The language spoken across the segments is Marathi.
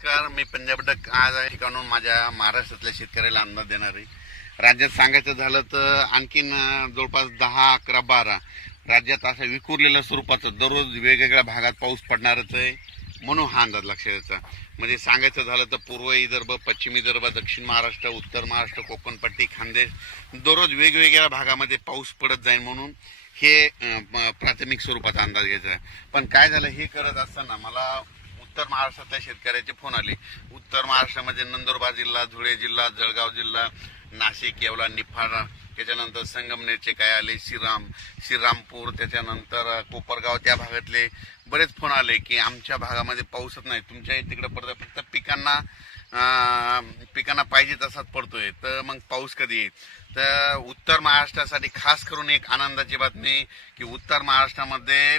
नमस्कार मी पंजाब डक आज या ठिकाणून माझ्या महाराष्ट्रातल्या शेतकऱ्याला अंदाज देणार. आहे राज्यात सांगायचं झालं तर आणखीन जवळपास दहा अकरा बारा राज्यात असं विखुरलेल्या स्वरूपाचं दररोज वेगवेगळ्या भागात पाऊस पडणारच आहे म्हणून हा अंदाज लक्षात यायचा म्हणजे सांगायचं झालं तर पूर्व विदर्भ पश्चिम विदर्भ दक्षिण महाराष्ट्र उत्तर महाराष्ट्र कोकणपट्टी खानदेश दररोज वेगवेगळ्या भागामध्ये पाऊस पडत जाईल म्हणून हे प्राथमिक स्वरूपाचा अंदाज घ्यायचा आहे. पण काय झालं हे करत असताना मला उत्तर महाराष्ट्रातल्या शेतकऱ्याचे फोन आले. उत्तर महाराष्ट्रामध्ये म्हणजे नंदुरबार जिल्हा धुळे जिल्हा जळगाव जिल्हा नाशिक येवला निफाडा त्याच्यानंतर संगमनेरचे काय आले? श्रीराम श्रीरामपूर त्याच्यानंतर कोपरगाव त्या भागातले बरेच फोन आले की आमच्या भागामध्ये पाऊसच नाही. तुमच्या तिकडे पडतं फक्त पिकांना पिकांना पाहिजे तसाच पडतोय. तर मग पाऊस कधी येईल? तर उत्तर महाराष्ट्रासाठी खास करून एक आनंदाची बातमी की उत्तर महाराष्ट्रामध्ये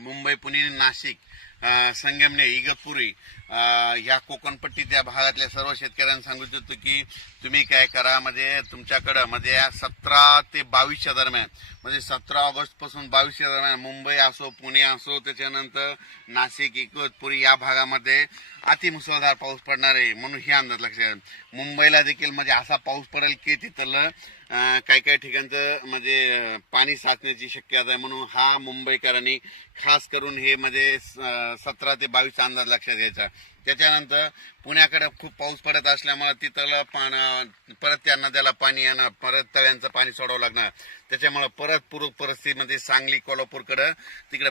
मुंबई पुणे नाशिक. संगमने इगतपुरी ह्या कोकणपट्टी त्या भागातल्या सर्व शेतकऱ्यांना सांगू इच्छितो की तुम्ही काय करा म्हणजे तुमच्याकडं म्हणजे सतरा ते बावीसच्या दरम्यान म्हणजे सतरा ऑगस्टपासून बावीसच्या दरम्यान मुंबई असो पुणे असो त्याच्यानंतर नाशिक इगतपुरी या भागामध्ये अतिमुसळधार पाऊस पडणार आहे म्हणून हे अंदाज लक्षात मुंबईला देखील म्हणजे असा पाऊस पडेल की तिथलं काही काही ठिकाणचं म्हणजे पाणी साचण्याची शक्यता आहे म्हणून हा मुंबईकरांनी खास करून हे म्हणजे सतरा ते बावीसचा अंदाज लक्षात घ्यायचा. त्याच्यानंतर पुण्याकडे खूप पाऊस पडत असल्यामुळे तिथलं पाण परत त्या नद्याला पाणी येणार परत तळ्यांचं पाणी सोडावं लागणार. त्याच्यामुळे परत पूर्व परिस्थितीमध्ये सांगली कोल्हापूरकडं तिकडे